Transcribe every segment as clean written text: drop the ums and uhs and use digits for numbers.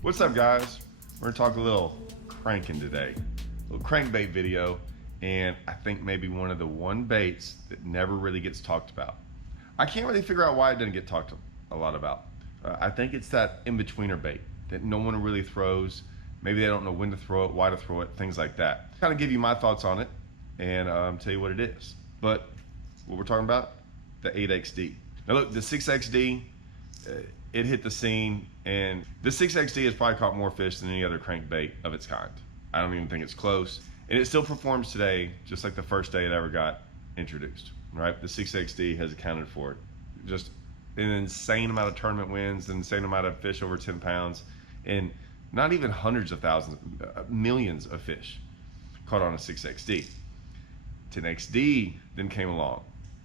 What's up, guys? We're gonna talk a little cranking today. A little crankbait video, and I think maybe one of the baits that never really gets talked about. I can't really figure out why it doesn't get talked a lot about. I think it's that in-betweener bait that no one really throws. Maybe they don't know when to throw it, why to throw it, things like that. Kind of give you my thoughts on it and tell you what it is. But what we're talking about, the 8XD. Now look, the 6XD, it hit the scene, and the 6XD has probably caught more fish than any other crankbait of its kind. I don't even think it's close. And it still performs today, just like the first day it ever got introduced, right? The 6XD has accounted for it. Just an insane amount of tournament wins, an insane amount of fish over 10 pounds, and not even hundreds of thousands, millions of fish caught on a 6XD. 10XD then came along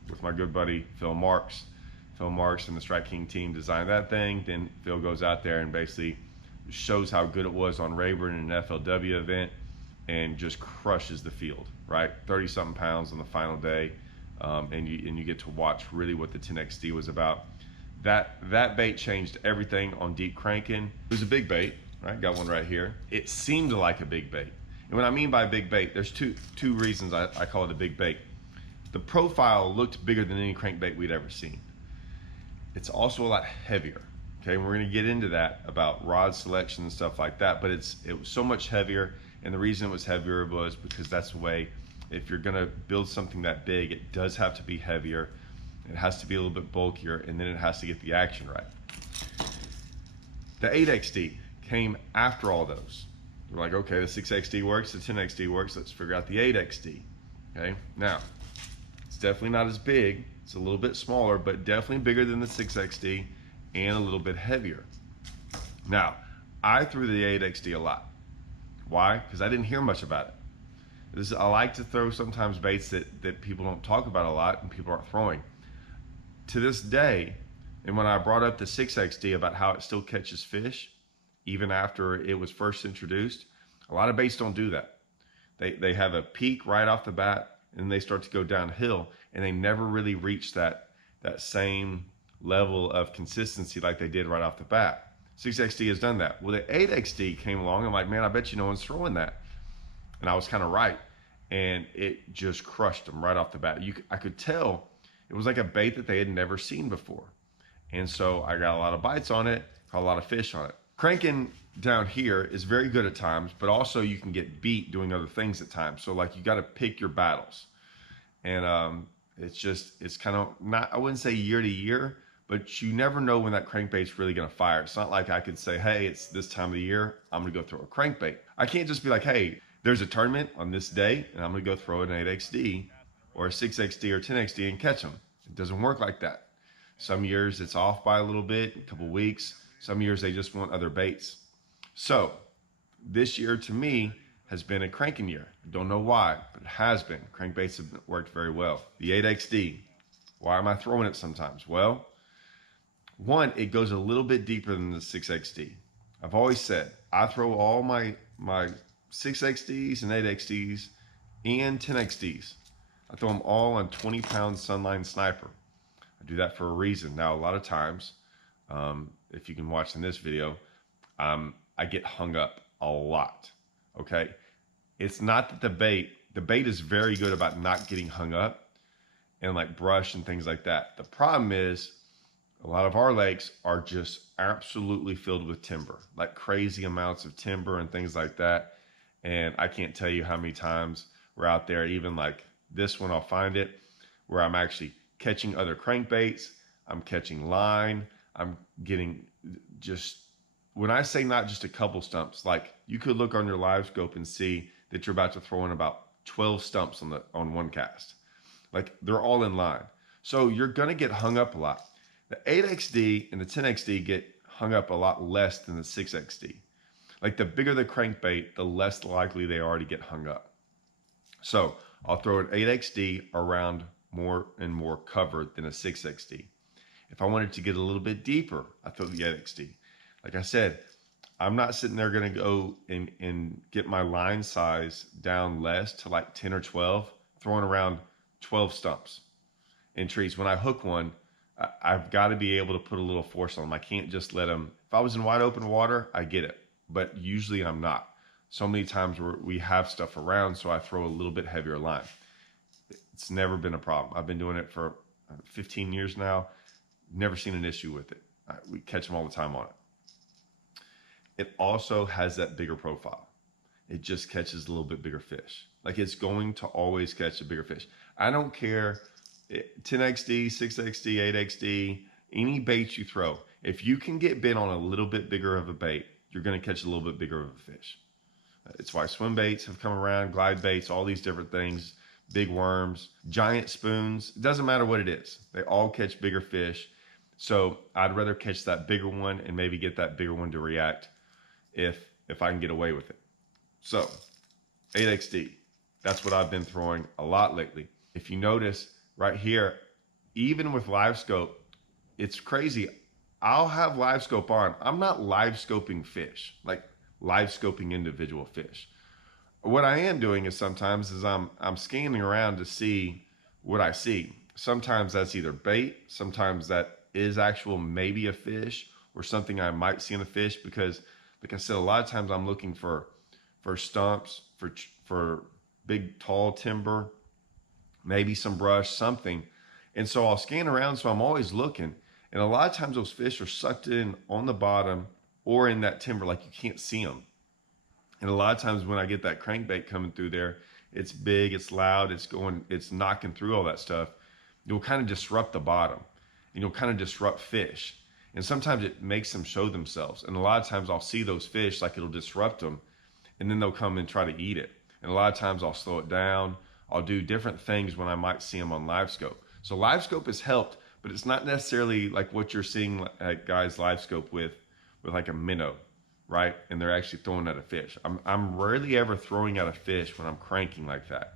with my good buddy, Phil Marks. Phil Marks and the Strike King team designed that thing. Then Phil goes out there and basically shows how good it was on Rayburn in an FLW event and just crushes the field, right? 30-something pounds on the final day. And you get to watch really what the 10XD was about. That bait changed everything on deep cranking. It was a big bait, right? Got one right here. It seemed like a big bait. And what I mean by big bait, there's two reasons I call it a big bait. The profile looked bigger than any crankbait we'd ever seen. It's also a lot heavier. Okay, and we're gonna get into that about rod selection and stuff like that, but it was so much heavier, and the reason it was heavier was because that's the way, if you're gonna build something that big, it does have to be heavier, it has to be a little bit bulkier, and then it has to get the action right. The 8XD came after all those. We're like, okay, the 6XD works, the 10XD works, let's figure out the 8XD. Okay, now, it's definitely not as big, it's a little bit smaller, but definitely bigger than the 6XD and a little bit heavier. Now, I threw the 8XD a lot. Why? Because I didn't hear much about it. I like to throw sometimes baits that people don't talk about a lot and people aren't throwing. To this day, and when I brought up the 6XD about how it still catches fish, even after it was first introduced, a lot of baits don't do that. They have a peak right off the bat, and they start to go downhill, and they never really reach that same level of consistency like they did right off the bat. 6XD has done that. Well, the 8XD came along. I'm like, man, I bet you no one's throwing that. And I was kind of right. And it just crushed them right off the bat. I could tell it was like a bait that they had never seen before. And so I got a lot of bites on it, caught a lot of fish on it. Cranking down here is very good at times, but also you can get beat doing other things at times. So like you got to pick your battles. And it's kind of not, I wouldn't say year to year, but you never know when that crankbait's really gonna fire. It's not like I could say, hey, it's this time of the year, I'm gonna go throw a crankbait. I can't just be like, hey, there's a tournament on this day and I'm gonna go throw an 8XD or a 6XD or 10XD and catch them. It doesn't work like that. Some years it's off by a little bit, a couple weeks. Some years they just want other baits. So this year to me has been a cranking year. I don't know why, but it has been. Crankbaits have worked very well. The 8XD, why am I throwing it sometimes? Well, one, it goes a little bit deeper than the 6XD. I've always said, I throw all my 6XDs and 8XDs and 10XDs. I throw them all on 20-pound Sunline Sniper. I do that for a reason. Now, a lot of times, if you can watch in this video, I get hung up a lot, okay? It's not that the bait is very good about not getting hung up and like brush and things like that. The problem is a lot of our lakes are just absolutely filled with timber, like crazy amounts of timber and things like that. And I can't tell you how many times we're out there, even like this one, I'll find it, where I'm actually catching other crankbaits, I'm catching line, I'm getting just, when I say not just a couple stumps, like you could look on your live scope and see that you're about to throw in about 12 stumps on one cast. Like they're all in line. So you're gonna get hung up a lot. The 8XD and the 10XD get hung up a lot less than the 6XD. Like the bigger the crankbait, the less likely they are to get hung up. So I'll throw an 8XD around more and more cover than a 6XD. If I wanted to get a little bit deeper, I throw the 8XD. Like I said, I'm not sitting there gonna go and get my line size down less to like 10 or 12, throwing around 12 stumps in trees. When I hook one, I've got to be able to put a little force on them. I can't just let them, if I was in wide open water, I get it. but usually I'm not. So many times we have stuff around, so I throw a little bit heavier line. It's never been a problem. I've been doing it for 15 years now. Never seen an issue with it. We catch them all the time on it. It also has that bigger profile. It just catches a little bit bigger fish. Like, it's going to always catch a bigger fish. I don't care 10XD, 6XD, 8XD, any bait you throw. If you can get bit on a little bit bigger of a bait, you're going to catch a little bit bigger of a fish. It's why swim baits have come around, glide baits, all these different things, big worms, giant spoons. It doesn't matter what it is. They all catch bigger fish. So I'd rather catch that bigger one and maybe get that bigger one to react if I can get away with it. So 8XD, that's what I've been throwing a lot lately. If you notice right here, even with live scope, it's crazy. I'll have live scope on. I'm not live scoping fish, like live scoping individual fish. What I am doing is sometimes I'm scanning around to see what I see. Sometimes that's either bait, sometimes that is actual maybe a fish or something I might see in a fish, because like I said, a lot of times I'm looking for stumps, for big tall timber, maybe some brush, something. And so I'll scan around, so I'm always looking. And a lot of times those fish are sucked in on the bottom or in that timber, like you can't see them. And a lot of times when I get that crankbait coming through there, it's big, it's loud, it's knocking through all that stuff. You'll kind of disrupt the bottom and you'll kind of disrupt fish. And sometimes it makes them show themselves. And a lot of times I'll see those fish, like it'll disrupt them, and then they'll come and try to eat it. And a lot of times I'll slow it down. I'll do different things when I might see them on live scope. So live scope has helped, but it's not necessarily like what you're seeing like guys live scope with like a minnow, right? And they're actually throwing at a fish. I'm rarely ever throwing at a fish when I'm cranking like that.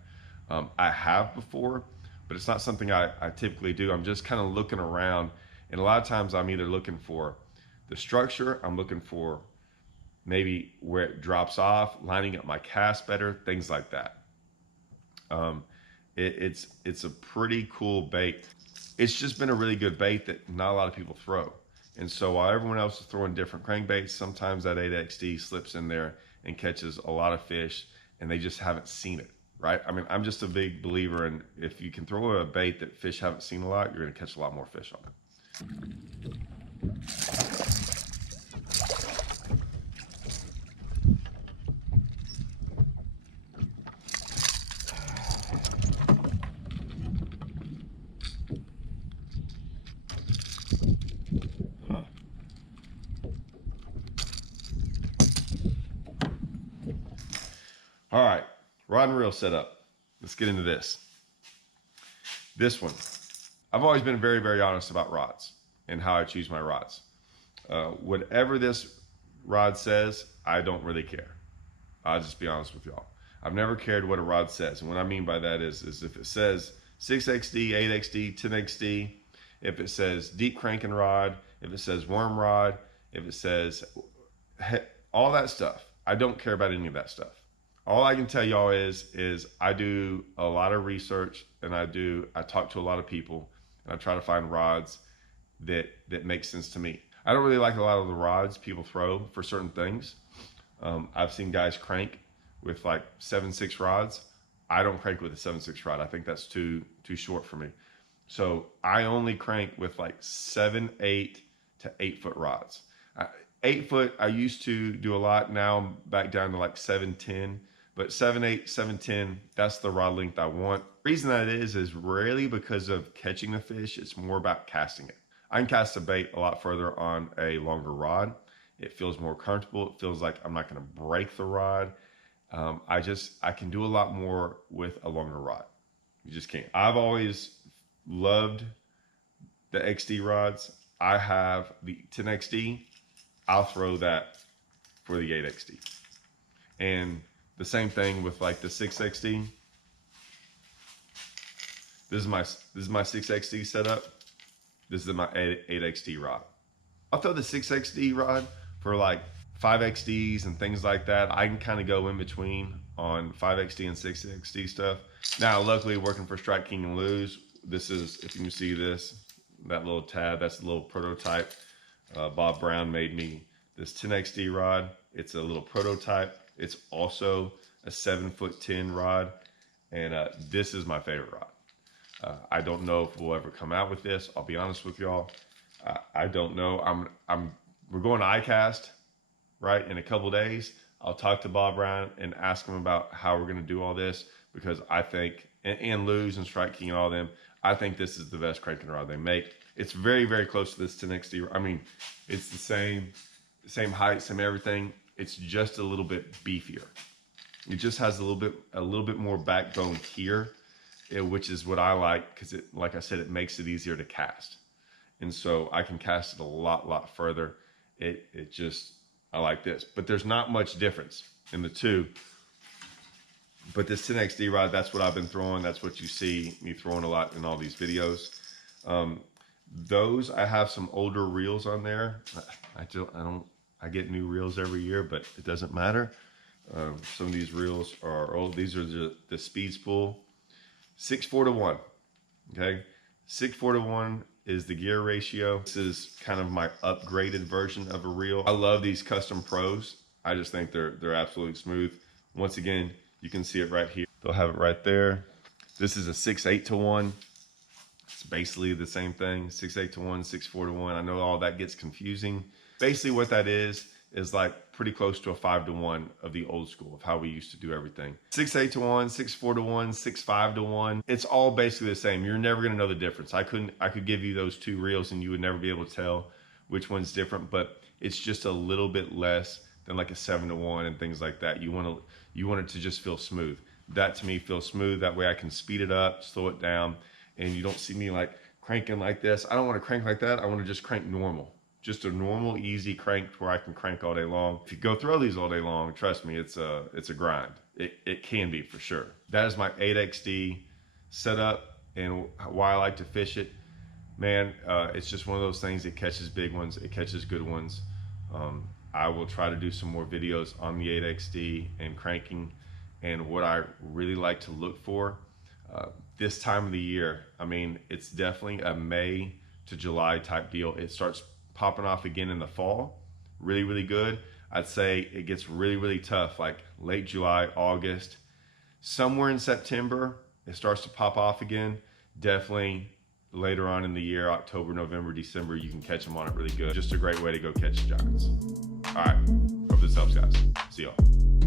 I have before, but it's not something I typically do. I'm just kind of looking around, and a lot of times I'm either looking for the structure, I'm looking for maybe where it drops off, lining up my cast better, things like that. It's a pretty cool bait. It's just been a really good bait that not a lot of people throw. And so while everyone else is throwing different crankbaits, sometimes that 8XD slips in there and catches a lot of fish, and they just haven't seen it, right? I mean, I'm just a big believer in, if you can throw a bait that fish haven't seen a lot, you're gonna catch a lot more fish on it. All right, rod and reel setup. Let's get into this. This one, I've always been very, very honest about rods and how I choose my rods. Whatever this rod says, I don't really care. I'll just be honest with y'all. I've never cared what a rod says. And what I mean by that is if it says 6XD, 8XD, 10XD, if it says deep cranking rod, if it says worm rod, if it says all that stuff, I don't care about any of that stuff. All I can tell y'all is I do a lot of research, and I talk to a lot of people, and I try to find rods that make sense to me. I don't really like a lot of the rods people throw for certain things. I've seen guys crank with like 7/6 rods. I don't crank with a 7/6 rod. I think that's too short for me. So I only crank with like 7, 8 to 8 foot rods. 8 foot I used to do a lot. Now I'm back down to like 7/10. But 7/8, 7/10, that's the rod length I want. The reason that is rarely because of catching the fish. It's more about casting it. I can cast a bait a lot further on a longer rod. It feels more comfortable. It feels like I'm not going to break the rod. I can do a lot more with a longer rod. You just can't. I've always loved the XD rods. I have the 10XD. I'll throw that for the 8XD. And the same thing with like the 6XD. This is my 6XD setup. This is my 8XD rod. I'll throw the 6XD rod for like 5XDs and things like that. I can kind of go in between on 5XD and 6XD stuff. Now, luckily, working for Strike King and Lose, this is, if you can see this, that little tab, that's a little prototype. Bob Brown made me this 10XD rod. It's a little prototype. It's also a 7'10" rod, and this is my favorite rod. I don't know if we'll ever come out with this. I'll be honest with y'all. I don't know. We're going to ICAST, right, in a couple days. I'll talk to Bob Ryan and ask him about how we're going to do all this, because I think, and Luz and Strike King and all them, I think this is the best cranking rod they make. It's very, very close to this 10XD. I mean, it's the same height, same everything. It's just a little bit beefier. It just has a little bit more backbone here, which is what I like, because it, like I said, it makes it easier to cast. And so I can cast it a lot further. It just, I like this. But there's not much difference in the two. But this 10XD rod, that's what I've been throwing. That's what you see me throwing a lot in all these videos. Those, I have some older reels on there. I get new reels every year, but it doesn't matter. Some of these reels are old. These are the Speed Spool 6:4 to 1. Okay, 6:4 to 1 is the gear ratio. This is kind of my upgraded version of a reel. I love these Custom Pros. I just think they're absolutely smooth. Once again, you can see it right here. They'll have it right there. This is a 6:8 to 1. It's basically the same thing. 6:8 to 1, 6:4 to 1. I know all that gets confusing. Basically what that is like pretty close to a 5 to 1 of the old school of how we used to do everything. 6:8 to 1, 6:4 to 1, 6:5 to 1. It's all basically the same. You're never gonna know the difference. I could give you those two reels and you would never be able to tell which one's different, but it's just a little bit less than like a 7 to 1 and things like that. You want it to just feel smooth. That to me feels smooth. That way I can speed it up, slow it down, and you don't see me like cranking like this. I don't want to crank like that. I want to just crank normal. Just a normal, easy crank where I can crank all day long. If you go throw these all day long, trust me, it's a grind. It can be for sure. That is my 8XD setup, and why I like to fish it. Man, it's just one of those things. It catches big ones. It catches good ones. I will try to do some more videos on the 8XD and cranking and what I really like to look for. This time of the year, I mean, it's definitely a May to July type deal. It starts popping off again in the fall, really good. I'd say it gets really tough like late July, August. Somewhere in September, it starts to pop off again. Definitely later on in the year, October, November, December, you can catch them on it really good. Just a great way to go catch giants. All right, hope this helps, guys. See y'all.